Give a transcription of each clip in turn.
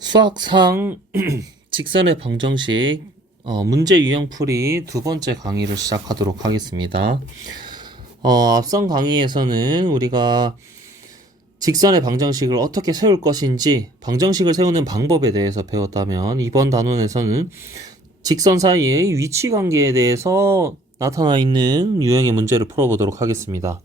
수학상 직선의 방정식 어, 문제 유형 풀이 두 번째 강의를 시작하도록 하겠습니다. 어, 앞선 강의에서는 우리가 직선의 방정식을 어떻게 세울 것인지 방정식을 세우는 방법에 대해서 배웠다면 이번 단원에서는 직선 사이의 위치 관계에 대해서 나타나 있는 유형의 문제를 풀어보도록 하겠습니다.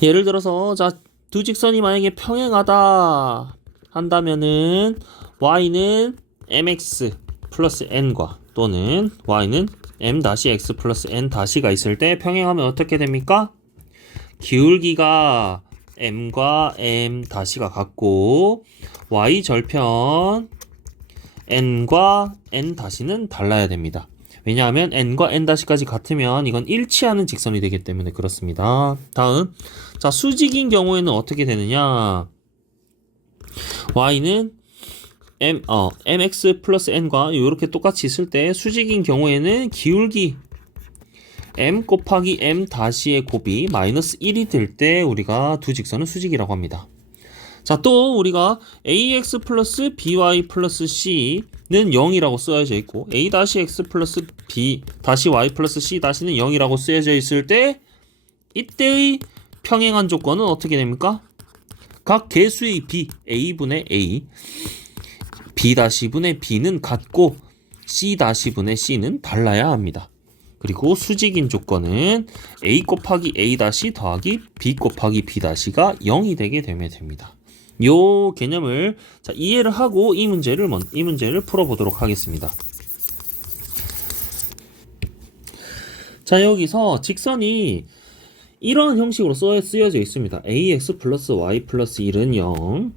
예를 들어서 자, 두 직선이 만약에 평행하다 한다면은 y는 mx 플러스 n과 또는 y는 m-x 플러스 n 다시가 있을 때 평행하면 어떻게 됩니까? 기울기가 m과 m 다시가 같고 y 절편 n과 n 다시는 달라야 됩니다. 왜냐하면 n과 n 다시까지 같으면 이건 일치하는 직선이 되기 때문에 그렇습니다. 다음 자 수직인 경우에는 어떻게 되느냐? Y는 m 어 mx 플러스 n과 이렇게 똑같이 있을 때 수직인 경우에는 기울기 m 곱하기 m 다시의 곱이 마이너스 1이 될 때 우리가 두 직선은 수직이라고 합니다. 자, 또 우리가 ax 플러스 by 플러스 c는 0이라고 쓰여져 있고 a 다시 x 플러스 b 다시 y 플러스 c 다시는 0이라고 쓰여져 있을 때 이때의 평행한 조건은 어떻게 됩니까? 각 개수의 b a분의 a b 다시 분의 b는 같고 c 다시 분의 c는 달라야 합니다. 그리고 수직인 조건은 a 곱하기 a 다시 더하기 b 곱하기 b 다시가 0이 되게 되면 됩니다. 요 개념을 자, 이해를 하고 이 문제를 먼, 이 문제를 풀어보도록 하겠습니다. 자 여기서 직선이 이런 형식으로 써, 쓰여져 있습니다. ax 플러스 y 플러스 1은 0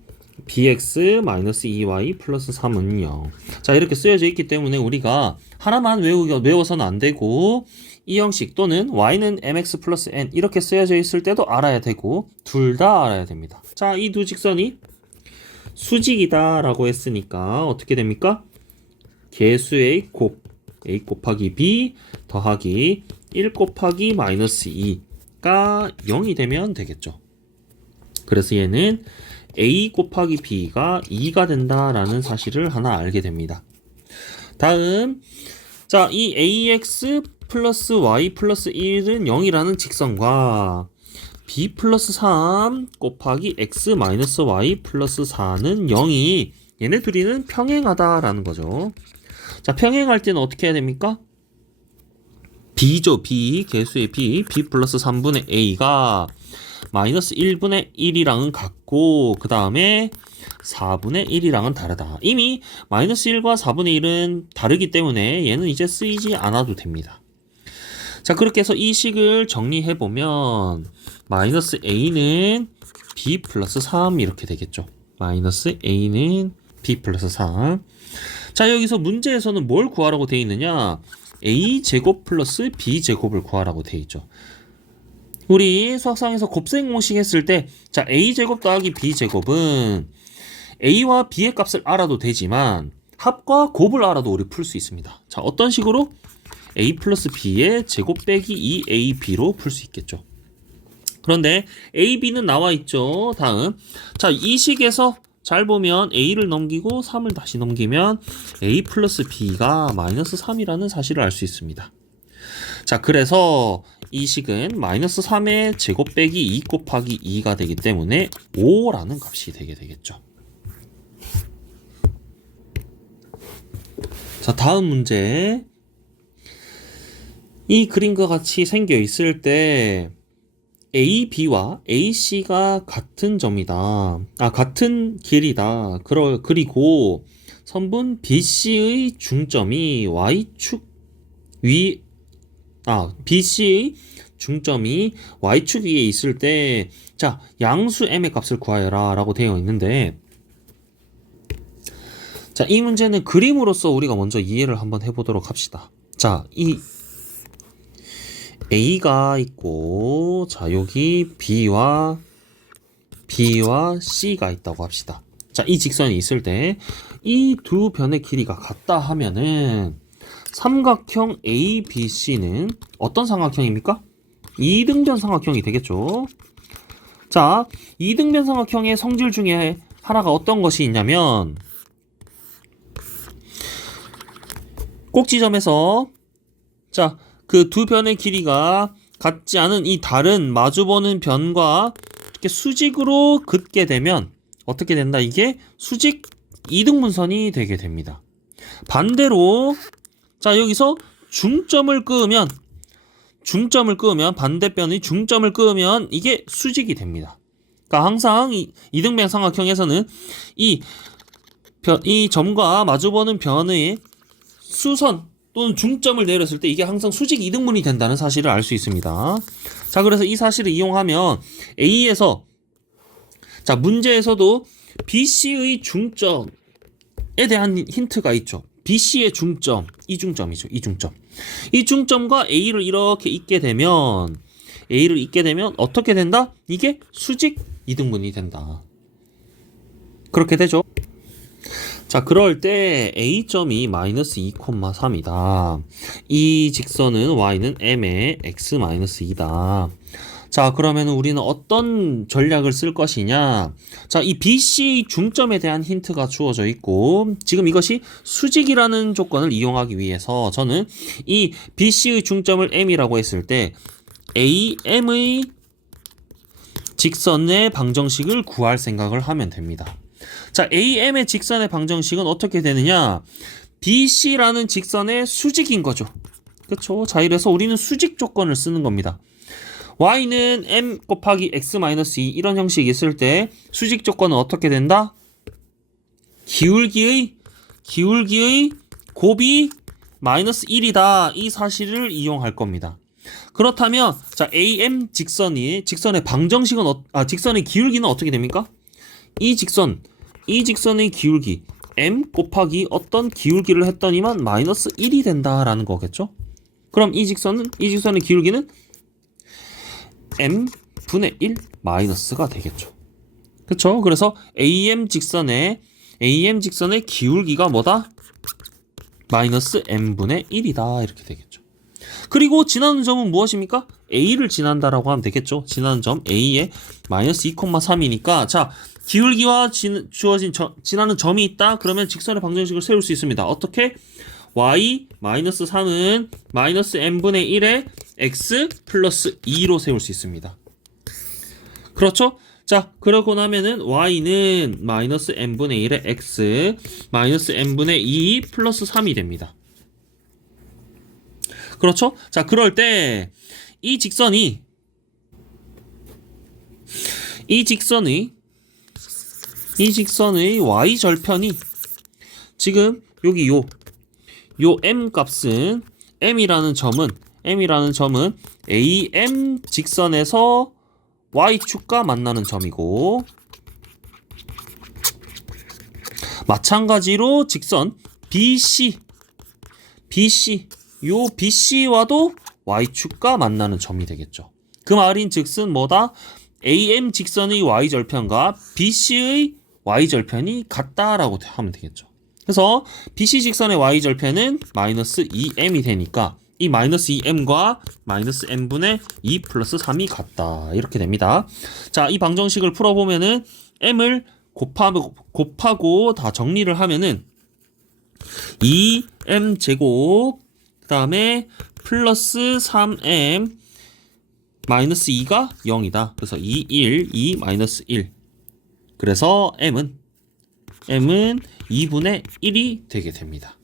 bx 마이너스 2y 플러스 3은 0. 자, 이렇게 쓰여져 있기 때문에 우리가 하나만 외우, 외워서는 안 되고, 이 형식 또는 y는 mx 플러스 n 이렇게 쓰여져 있을 때도 알아야 되고, 둘 다 알아야 됩니다. 자, 이 두 직선이 수직이다 라고 했으니까 어떻게 됩니까? 개수의 곱, a 곱하기 b 더하기 1 곱하기 마이너스 2 가 0이 되면 되겠죠. 그래서 얘는 a 곱하기 b가 2가 된다라는 사실을 하나 알게 됩니다. 다음 자, 이 ax 플러스 y 플러스 1은 0이라는 직선과 b 플러스 3 곱하기 x 마이너스 y 플러스 4는 0이 얘네 둘이는 평행하다라는 거죠. 자, 평행할 때는 어떻게 해야 됩니까? B죠, b. 개수의 b. b 플러스 3분의 a가 마이너스 1분의 1이랑은 같고 그 다음에 4분의 1이랑은 다르다. 이미 마이너스 1과 4분의 1은 다르기 때문에 얘는 이제 쓰이지 않아도 됩니다. 자 그렇게 해서 이 식을 정리해 보면 마이너스 a는 b 플러스 3 이렇게 되겠죠. 마이너스 a는 b 플러스 3. 자 여기서 문제에서는 뭘 구하라고 되어 있느냐? A 제곱 플러스 b 제곱을 구하라고 되어 있죠. 우리 수학상에서 곱셈 공식 했을 때, 자, a제곱 더하기 b제곱은 a와 b의 값을 알아도 되지만, 합과 곱을 알아도 우리 풀 수 있습니다. 자, 어떤 식으로? a 플러스 b의 제곱 빼기 2ab로 풀 수 있겠죠. 그런데 ab는 나와 있죠. 다음. 자, 이 식에서 잘 보면 a를 넘기고 3을 다시 넘기면 a 플러스 b가 마이너스 3이라는 사실을 알 수 있습니다. 자, 그래서 이 식은 마이너스 3의 제곱 빼기 2 곱하기 2가 되기 때문에 5라는 값이 되게 되겠죠. 자, 다음 문제. 이 그림과 같이 생겨 있을 때 A, B와 A, C가 같은 점이다. 아, 같은 길이다. 그러, 그리고 선분 BC의 중점이 Y축 위, 아, BC의 중점이 Y축 위에 있을 때, 자, 양수 M의 값을 구하여라 라고 되어 있는데, 자, 이 문제는 그림으로서 우리가 먼저 이해를 한번 해보도록 합시다. 자, 이 A가 있고, 자, 여기 B와 B와 C가 있다고 합시다. 자, 이 직선이 있을 때, 이 두 변의 길이가 같다 하면은, 삼각형 ABC는 어떤 삼각형입니까? 이등변 삼각형이 되겠죠. 자, 이등변 삼각형의 성질 중에 하나가 어떤 것이 있냐면 꼭지점에서 자, 그 두 변의 길이가 같지 않은 이 다른 마주보는 변과 이렇게 수직으로 긋게 되면 어떻게 된다? 이게 수직 이등분선이 되게 됩니다. 반대로 자, 여기서 중점을 끄면 중점을 끄면 반대편의 중점을 끄면 이게 수직이 됩니다. 그러니까 항상 이 이등변 삼각형에서는 이, 변, 이 점과 마주보는 변의 수선 또는 중점을 내렸을 때 이게 항상 수직 이등분이 된다는 사실을 알 수 있습니다. 자, 그래서 이 사실을 이용하면 A에서 자, 문제에서도 BC의 중점에 대한 힌트가 있죠. BC의 중점, 이 중점이죠. 이 중점. 이 중점과 A를 이렇게 잇게 되면 A를 잇게 되면 어떻게 된다? 이게 수직 이등분이 된다. 그렇게 되죠. 자, 그럴 때 A점이 마이너스 2,3이다. 이 직선은 Y는 M의 X 마이너스 2다. 자, 그러면 우리는 어떤 전략을 쓸 것이냐? 자, 이 BC 중점에 대한 힌트가 주어져 있고, 지금 이것이 수직이라는 조건을 이용하기 위해서 저는 이 BC의 중점을 M이라고 했을 때, AM의 직선의 방정식을 구할 생각을 하면 됩니다. 자, AM의 직선의 방정식은 어떻게 되느냐? BC라는 직선의 수직인 거죠. 그렇죠? 자, 이래서 우리는 수직 조건을 쓰는 겁니다. y는 m 곱하기 x-2 이런 형식이 있을 때 수직 조건은 어떻게 된다? 기울기의 기울기의 곱이 마이너스 1이다. 이 사실을 이용할 겁니다. 그렇다면 자 AM 직선이 직선의 방정식은 어, 아 직선의 기울기는 어떻게 됩니까? 이 직선 이 직선의 기울기 m 곱하기 어떤 기울기를 했더니만 마이너스 1이 된다라는 거겠죠? 그럼 이 직선은 이 직선의 기울기는 m 분의 1 마이너스가 되겠죠. 그렇죠? 그래서 AM 직선의 AM 직선의 기울기가 뭐다? 마이너스 m 분의 1이다 이렇게 되겠죠. 그리고 지나는 점은 무엇입니까? a를 지난다라고 하면 되겠죠. 지나는 점 a에 마이너스 2,3이니까 자 기울기와 지, 주어진 저, 지나는 점이 있다. 그러면 직선의 방정식을 세울 수 있습니다. 어떻게? y 마이너스 3은 마이너스 n분의 1에 x 플러스 2로 세울 수 있습니다. 그렇죠? 자, 그러고 나면은 y는 마이너스 n분의 1에 x 마이너스 n분의 2 플러스 3이 됩니다. 그렇죠? 자, 그럴 때 이 직선이 이 직선의 이 직선의 y 절편이 지금 여기 요 요 m 값은 m이라는 점은 m이라는 점은 am 직선에서 y축과 만나는 점이고 마찬가지로 직선 BC BC 요 BC와도 y축과 만나는 점이 되겠죠. 그 말인 즉슨 뭐다? AM 직선의 y절편과 BC의 y절편이 같다라고 하면 되겠죠. 그래서 BC 직선의 y절편은 마이너스 2m이 되니까 이 마이너스 2m과 마이너스 m분의 2 플러스 3이 같다. 이렇게 됩니다. 자, 이 방정식을 풀어보면은 m을 곱하고, 곱하고 다 정리를 하면은 2m 제곱 그 다음에 플러스 3m 마이너스 2가 0이다. 그래서 2, 1, 2, 마이너스 1. 그래서 m은 m은 2분의 1이 되게 됩니다.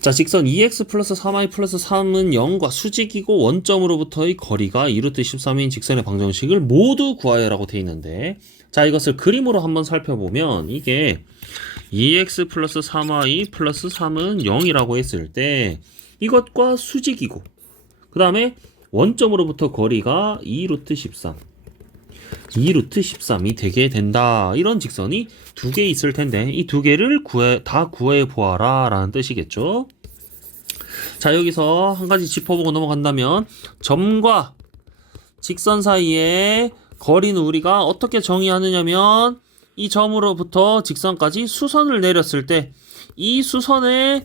자, 직선 2x 플러스 3y 플러스 3은 0과 수직이고 원점으로부터의 거리가 2루트 13인 직선의 방정식을 모두 구하여라고 되어 있는데 자, 이것을 그림으로 한번 살펴보면 이게 2x 플러스 3y 플러스 3은 0이라고 했을 때 이것과 수직이고 그 다음에 원점으로부터 거리가 2루트 13 2루트 13이 되게 된다. 이런 직선이 두 개 있을 텐데 이 두 개를 구해 다 구해 보아라 라는 뜻이겠죠. 자, 여기서 한 가지 짚어보고 넘어간다면 점과 직선 사이의 거리는 우리가 어떻게 정의하느냐면 이 점으로부터 직선까지 수선을 내렸을 때 이 수선의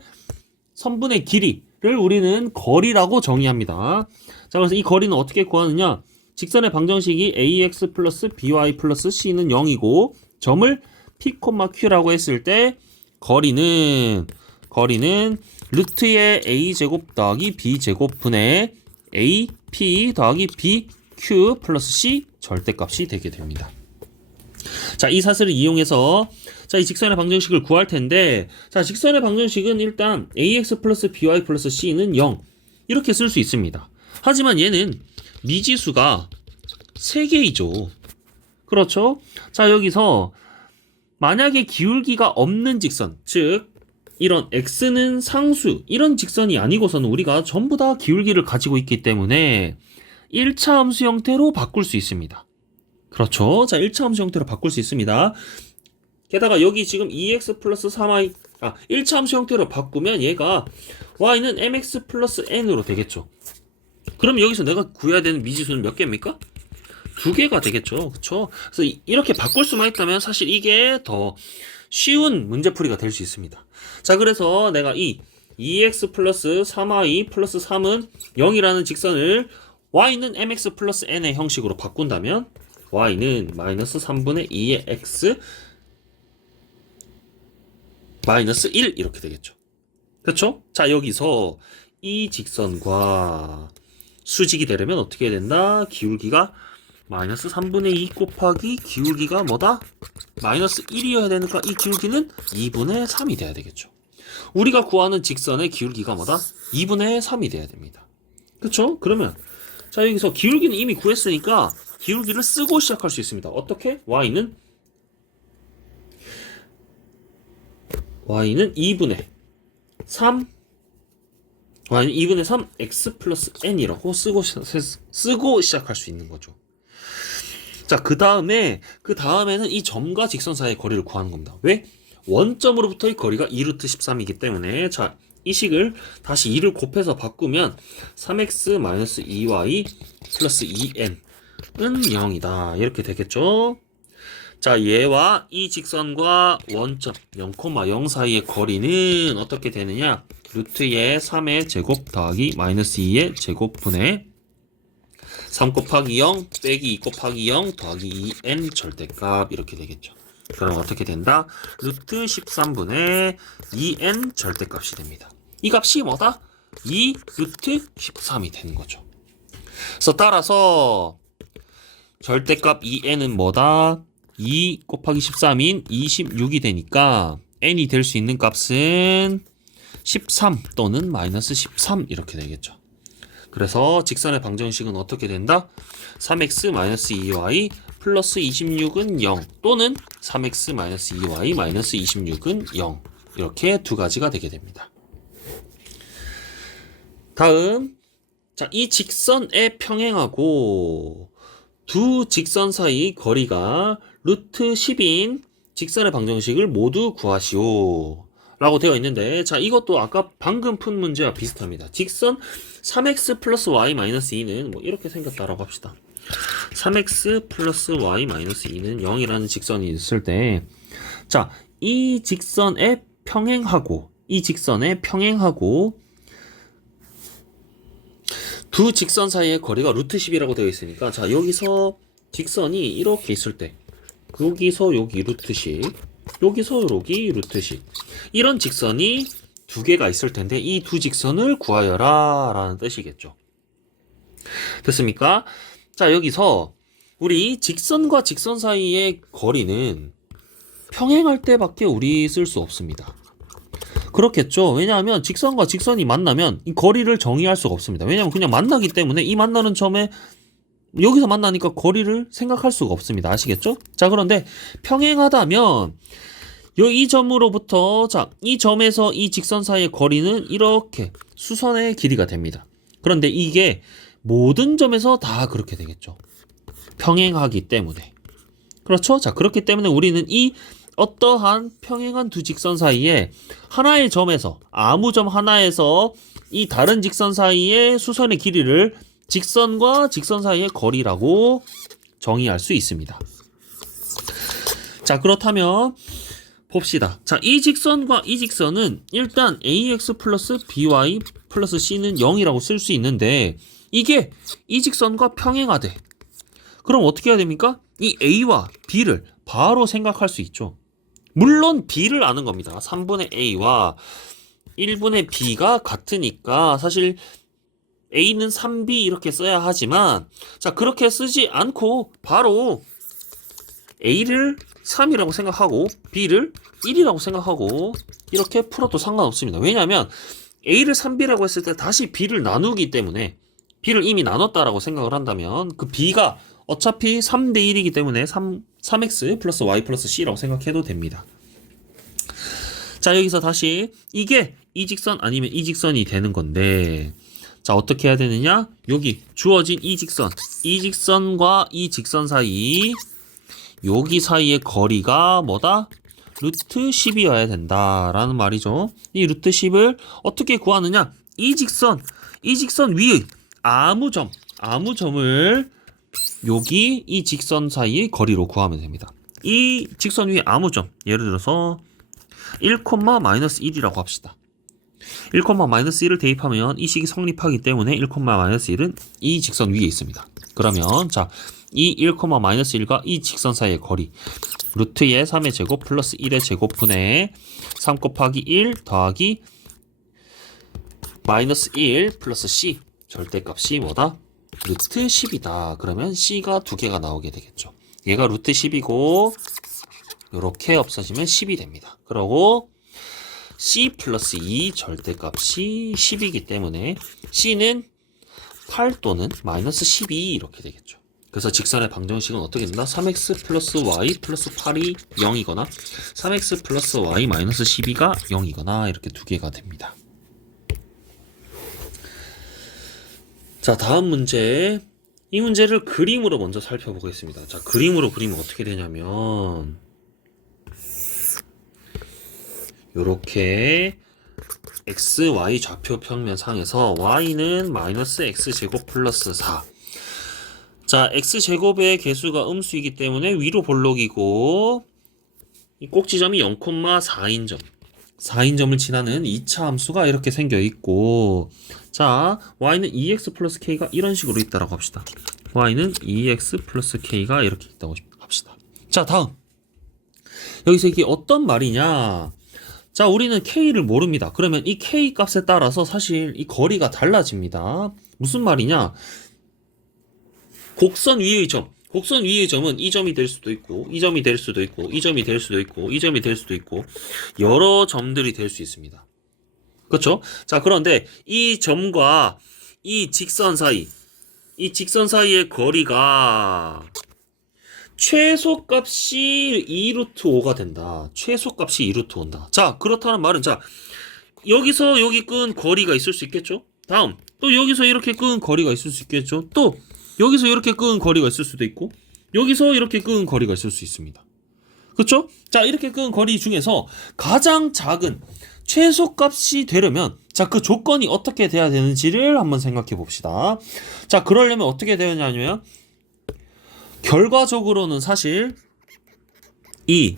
선분의 길이를 우리는 거리라고 정의합니다. 자, 그래서 이 거리는 어떻게 구하느냐? 직선의 방정식이 ax 플러스 by 플러스 c는 0이고 점을 p, q라고 했을 때 거리는 거리는 루트의 a 제곱 더하기 b 제곱 분의 a p 더하기 b q 플러스 c 절대값이 되게 됩니다. 자, 이 사슬을 이용해서 자, 이 직선의 방정식을 구할 텐데 자, 직선의 방정식은 일단 ax 플러스 by 플러스 c는 0 이렇게 쓸 수 있습니다. 하지만 얘는 미지수가 3개이죠. 그렇죠? 자, 여기서 만약에 기울기가 없는 직선, 즉 이런 x는 상수 이런 직선이 아니고서는 우리가 전부 다 기울기를 가지고 있기 때문에 1차 함수 형태로 바꿀 수 있습니다. 그렇죠. 자, 1차 함수 형태로 바꿀 수 있습니다. 게다가 여기 지금 2x 플러스 3y 아, 1차 함수 형태로 바꾸면 얘가 y는 mx 플러스 n으로 되겠죠. 그럼 여기서 내가 구해야 되는 미지수는 몇 개입니까? 두 개가 되겠죠. 그렇죠? 그래서 이- 이렇게 바꿀 수만 있다면 사실 이게 더 쉬운 문제풀이가 될 수 있습니다. 자, 그래서 내가 이 2x 플러스 3y 플러스 3은 0이라는 직선을 y는 mx 플러스 n의 형식으로 바꾼다면 y는 마이너스 3분의 2의 x 마이너스 1 이렇게 되겠죠. 그렇죠? 자, 여기서 이 직선과 수직이 되려면 어떻게 해야 된다? 기울기가 마이너스 3분의 2 곱하기 기울기가 뭐다? 마이너스 1이어야 되니까 이 기울기는 2분의 3이 돼야 되겠죠. 우리가 구하는 직선의 기울기가 뭐다? 2분의 3이 돼야 됩니다. 그렇죠? 그러면 자 여기서 기울기는 이미 구했으니까 기울기를 쓰고 시작할 수 있습니다. 어떻게? y는 y는 2분의 3 y는 2분의 3 x 플러스 n이라고 쓰고 시- 쓰고 시작할 수 있는 거죠. 자, 그 다음에, 그 다음에는 이 점과 직선 사이의 거리를 구하는 겁니다. 왜? 원점으로부터의 거리가 2루트 13이기 때문에, 자, 이 식을 다시 2를 곱해서 바꾸면 3x-2y 플러스 2n은 0이다. 이렇게 되겠죠? 자, 얘와 이 직선과 원점 0,0 사이의 거리는 어떻게 되느냐? 루트의 3의 제곱 더하기 마이너스 2의 제곱분의 3 곱하기 0 빼기 2 곱하기 0 더하기 2n 절대값 이렇게 되겠죠. 그럼 어떻게 된다? 루트 13분의 2n 절대값이 됩니다. 이 값이 뭐다? 2 루트 13이 되는 거죠. 그래서 따라서 절대값 2n은 뭐다? 2 곱하기 13인 26이 되니까 n이 될 수 있는 값은 13 또는 마이너스 13 이렇게 되겠죠. 그래서 직선의 방정식은 어떻게 된다? 3x-2y 플러스 26은 0 또는 3x-2y 마이너스 26은 0 이렇게 두 가지가 되게 됩니다. 다음 자, 이 직선에 평행하고 두 직선 사이 거리가 루트 10인 직선의 방정식을 모두 구하시오. 라고 되어 있는데, 자, 이것도 아까 방금 푼 문제와 비슷합니다. 직선 3x 플러스 y 마이너스 2는 뭐 이렇게 생겼다라고 합시다. 3x 플러스 y 마이너스 2는 0이라는 직선이 있을 때, 자, 이 직선에 평행하고, 이 직선에 평행하고, 두 직선 사이의 거리가 루트 10이라고 되어 있으니까, 자, 여기서 직선이 이렇게 있을 때, 여기서 여기 루트 10, 여기서 여기 루트 10. 이런 직선이 두 개가 있을 텐데 이 두 직선을 구하여라 라는 뜻이겠죠. 됐습니까? 자, 여기서 우리 직선과 직선 사이의 거리는 평행할 때밖에 우리 쓸 수 없습니다. 그렇겠죠. 왜냐하면 직선과 직선이 만나면 이 거리를 정의할 수가 없습니다. 왜냐하면 그냥 만나기 때문에 이 만나는 점에 여기서 만나니까 거리를 생각할 수가 없습니다. 아시겠죠? 자, 그런데 평행하다면 요이 점으로부터 자, 이 점에서 이 직선 사이의 거리는 이렇게 수선의 길이가 됩니다. 그런데 이게 모든 점에서 다 그렇게 되겠죠. 평행하기 때문에. 그렇죠? 자, 그렇기 때문에 우리는 이 어떠한 평행한 두 직선 사이에 하나의 점에서 아무 점 하나에서 이 다른 직선 사이의 수선의 길이를 직선과 직선 사이의 거리라고 정의할 수 있습니다. 자, 그렇다면 봅시다. 자, 이 직선과 이 직선은 일단 ax 플러스 by 플러스 c는 0이라고 쓸 수 있는데 이게 이 직선과 평행하되 그럼 어떻게 해야 됩니까? 이 A와 B를 바로 생각할 수 있죠. 물론 B를 아는 겁니다. 3분의 A와 1분의 B가 같으니까 사실 A는 3B 이렇게 써야 하지만 자 그렇게 쓰지 않고 바로 A를 3이라고 생각하고 B를 1이라고 생각하고 이렇게 풀어도 상관없습니다. 왜냐하면 A를 3B라고 했을 때 다시 B를 나누기 때문에 B를 이미 나눴다라고 생각을 한다면 그 B가 어차피 3대 1이기 때문에 3, 3x 플러스 y 플러스 c라고 생각해도 됩니다. 자 여기서 다시 이게 이 직선 아니면 이 직선이 되는 건데 자 어떻게 해야 되느냐 여기 주어진 이 직선 이 직선과 이 직선 사이 여기 사이의 거리가 뭐다? 루트 10이어야 된다라는 말이죠. 이 루트 10을 어떻게 구하느냐? 이 직선, 이 직선 위의 아무 점, 아무 점을 여기 이 직선 사이의 거리로 구하면 됩니다. 이 직선 위에 아무 점, 예를 들어서 1, 마이너스 1이라고 합시다. 1, 마이너스 1을 대입하면 이 식이 성립하기 때문에 1, 마이너스 1은 이 직선 위에 있습니다. 그러면 자, 이 1, 마이너스 1과 이 직선 사이의 거리 루트의 3의 제곱 플러스 1의 제곱분의 3 곱하기 1 더하기 마이너스 1 플러스 c 절대값이 뭐다? 루트 10이다. 그러면 c가 두 개가 나오게 되겠죠. 얘가 루트 10이고 이렇게 없어지면 10이 됩니다. 그러고 c 플러스 2 절대값이 10이기 때문에 c는 8 또는 마이너스 12 이렇게 되겠죠. 그래서 직선의 방정식은 어떻게 된다? 3x 플러스 y 플러스 8이 0이거나 3x 플러스 y 마이너스 12가 0이거나 이렇게 두 개가 됩니다. 자 다음 문제 이 문제를 그림으로 먼저 살펴보겠습니다. 자 그림으로 그리면 어떻게 되냐면 요렇게 x, y 좌표 평면 상에서 y는 마이너스 x 제곱 플러스 4 자, x제곱의 개수가 음수이기 때문에 위로 볼록이고 이 꼭지점이 0,4인 점 4인 점을 지나는 2차 함수가 이렇게 생겨 있고 자, y는 2x 플러스 k가 이런 식으로 있다라고 합시다. y는 2x 플러스 k가 이렇게 있다고 합시다. 자, 다음. 여기서 이게 어떤 말이냐? 자, 우리는 k를 모릅니다. 그러면 이 k 값에 따라서 사실 이 거리가 달라집니다. 무슨 말이냐? 곡선 위의 점. 곡선 위의 점은 이 점이 될 수도 있고, 이 점이 될 수도 있고, 이 점이 될 수도 있고, 이 점이 될 수도 있고, 여러 점들이 될 수 있습니다. 그렇죠? 자, 그런데 이 점과 이 직선 사이, 이 직선 사이의 거리가 최소값이 2루트 5가 된다. 최소값이 2루트 5인다. 자, 그렇다는 말은 자, 여기서 여기 끈 거리가 있을 수 있겠죠? 다음, 또 여기서 이렇게 끈 거리가 있을 수 있겠죠? 또 여기서 이렇게 끈 거리가 있을 수도 있고 여기서 이렇게 끈 거리가 있을 수 있습니다. 그렇죠? 자, 이렇게 끈 거리 중에서 가장 작은 최소값이 되려면 자, 그 조건이 어떻게 돼야 되는지를 한번 생각해 봅시다. 자, 그러려면 어떻게 되느냐면 결과적으로는 사실 이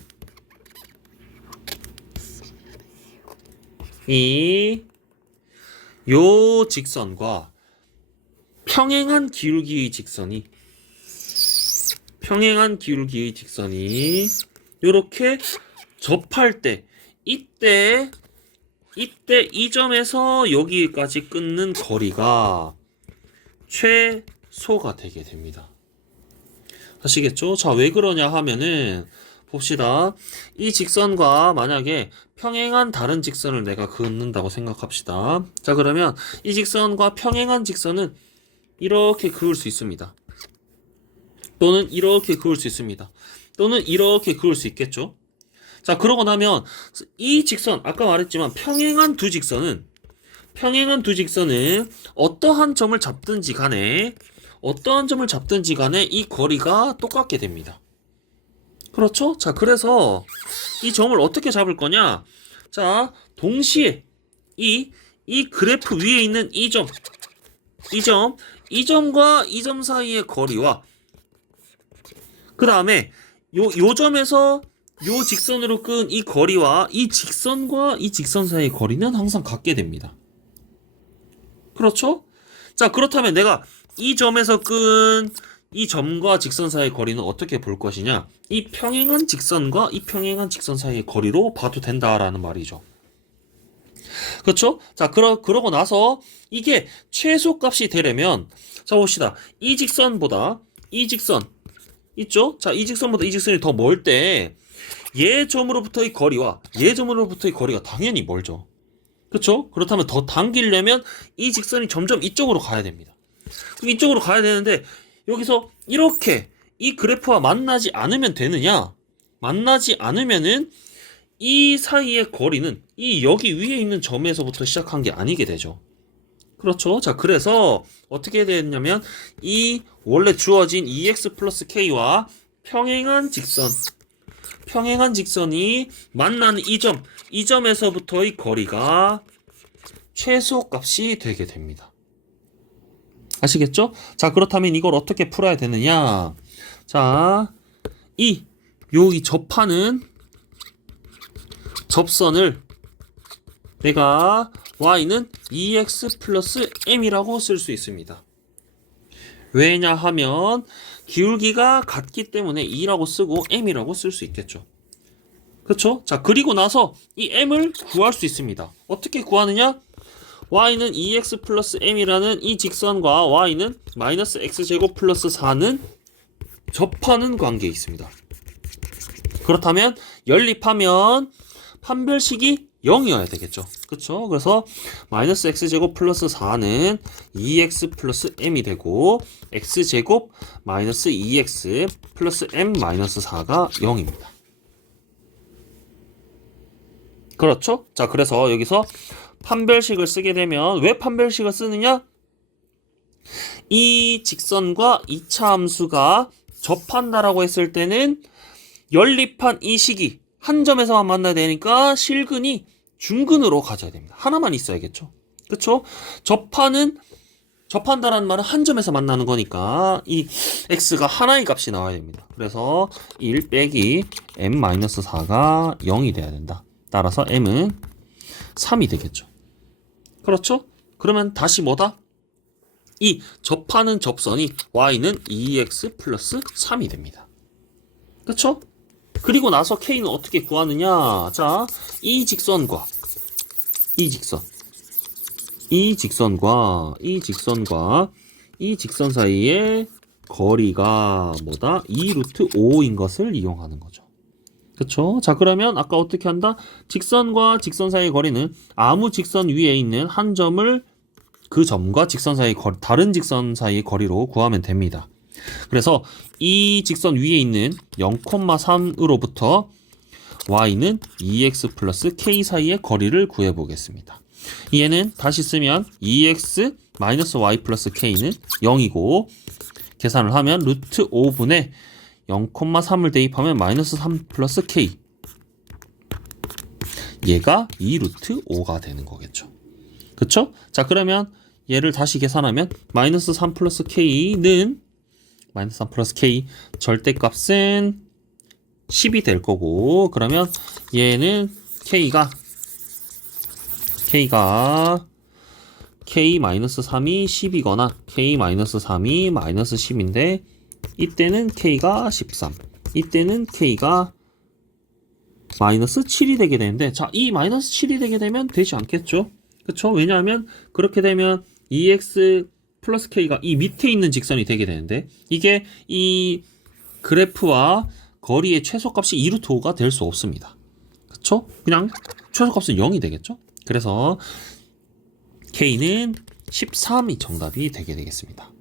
이, 요 직선과 평행한 기울기의 직선이 평행한 기울기의 직선이 이렇게 접할 때 이때 이때 이 점에서 여기까지 끊는 거리가 최소가 되게 됩니다. 아시겠죠? 자, 왜 그러냐 하면은 봅시다. 이 직선과 만약에 평행한 다른 직선을 내가 긋는다고 생각합시다. 자, 그러면 이 직선과 평행한 직선은 이렇게 그을 수 있습니다. 또는 이렇게 그을 수 있습니다. 또는 이렇게 그을 수 있겠죠. 자, 그러고 나면 이 직선 아까 말했지만 평행한 두 직선은 평행한 두 직선은 어떠한 점을 잡든지 간에 어떠한 점을 잡든지 간에 이 거리가 똑같게 됩니다. 그렇죠? 자, 그래서 이 점을 어떻게 잡을 거냐? 자, 동시에 이, 이 그래프 위에 있는 이 점, 이 점, 이 점과 이 점 사이의 거리와 그 다음에 요, 요 점에서 요 직선으로 끈 이 거리와 이 직선과 이 직선 사이의 거리는 항상 같게 됩니다. 그렇죠? 자, 그렇다면 내가 이 점에서 끈 이 점과 직선 사이의 거리는 어떻게 볼 것이냐? 이 평행한 직선과 이 평행한 직선 사이의 거리로 봐도 된다라는 말이죠. 그렇죠? 자, 그러, 그러고 나서 이게 최소값이 되려면 자 봅시다. 이 직선보다 이 직선 있죠? 자, 이 직선보다 이 직선이 더 멀때얘 점으로부터의 거리와 얘 점으로부터의 거리가 당연히 멀죠. 그렇죠? 그렇다면 더 당기려면 이 직선이 점점 이쪽으로 가야 됩니다. 이쪽으로 가야 되는데 여기서 이렇게 이 그래프와 만나지 않으면 되느냐? 만나지 않으면은 이 사이의 거리는 이 여기 위에 있는 점에서부터 시작한 게 아니게 되죠. 그렇죠. 자, 그래서 어떻게 되냐면 이 원래 주어진 2x 플러스 k와 평행한 직선 평행한 직선이 만나는 이 점, 이 점에서부터의 거리가 최소값이 되게 됩니다. 아시겠죠? 자, 그렇다면 이걸 어떻게 풀어야 되느냐? 자, 이 여기 접하는 접선을 내가 y는 2x 플러스 m이라고 쓸 수 있습니다. 왜냐 하면 기울기가 같기 때문에 2라고 쓰고 m이라고 쓸 수 있겠죠. 그렇죠? 자, 그리고 나서 이 m을 구할 수 있습니다. 어떻게 구하느냐? Y는 2x 플러스 m이라는 이 직선과 y는 마이너스 x제곱 플러스 4는 접하는 관계에 있습니다. 그렇다면 연립하면 판별식이 0이어야 되겠죠. 그렇죠? 그래서 마이너스 x제곱 플러스 4는 2x 플러스 m이 되고 x제곱 마이너스 2x 플러스 m 마이너스 4가 0입니다. 그렇죠? 자, 그래서 여기서 판별식을 쓰게 되면 왜 판별식을 쓰느냐? 이 직선과 2차 함수가 접한다라고 했을 때는 연립한 이 식이 한 점에서만 만나야 되니까 실근이 중근으로 가져야 됩니다. 하나만 있어야겠죠. 그렇죠? 접하는 접한다라는 말은 한 점에서 만나는 거니까 이 x가 하나의 값이 나와야 됩니다. 그래서 1 빼기 m-4가 0이 돼야 된다. 따라서 m은 3이 되겠죠. 그렇죠? 그러면 다시 뭐다? 이 접하는 접선이 y는 2x 플러스 3이 됩니다. 그렇죠? 그리고 나서 k는 어떻게 구하느냐? 자, 이 직선과 이 직선, 이 직선과 이 직선과 이 직선 사이의 거리가 뭐다? 2 루트 5인 것을 이용하는 거죠. 그쵸? 자, 그러면 아까 어떻게 한다? 직선과 직선 사이의 거리는 아무 직선 위에 있는 한 점을 그 점과 직선 사이의 거리, 다른 직선 사이의 거리로 구하면 됩니다. 그래서 이 직선 위에 있는 0,3으로부터 y는 2x 플러스 k 사이의 거리를 구해 보겠습니다. 얘는 다시 쓰면 2x 마이너스 y 플러스 k는 0이고 계산을 하면 루트 5분의 0,3을 대입하면 마이너스 3 플러스 k 얘가 2 루트 5가 되는 거겠죠. 그쵸? 자 그러면 얘를 다시 계산하면 마이너스 3 플러스 k는 마이너스 3 플러스 k 절대값은 10이 될 거고 그러면 얘는 k가 k가 k 마이너스 3이 10이거나 k 마이너스 3이 마이너스 10인데 이때는 k가 13 이때는 k가 마이너스 7이 되게 되는데 자 이 마이너스 7이 되게 되면 되지 않겠죠 그쵸 왜냐하면 그렇게 되면 2x 플러스 k가 이 밑에 있는 직선이 되게 되는데 이게 이 그래프와 거리의 최소값이 2루트 5가 될 수 없습니다. 그쵸? 그냥 최소값은 0이 되겠죠? 그래서 k는 13이 정답이 되게 되겠습니다.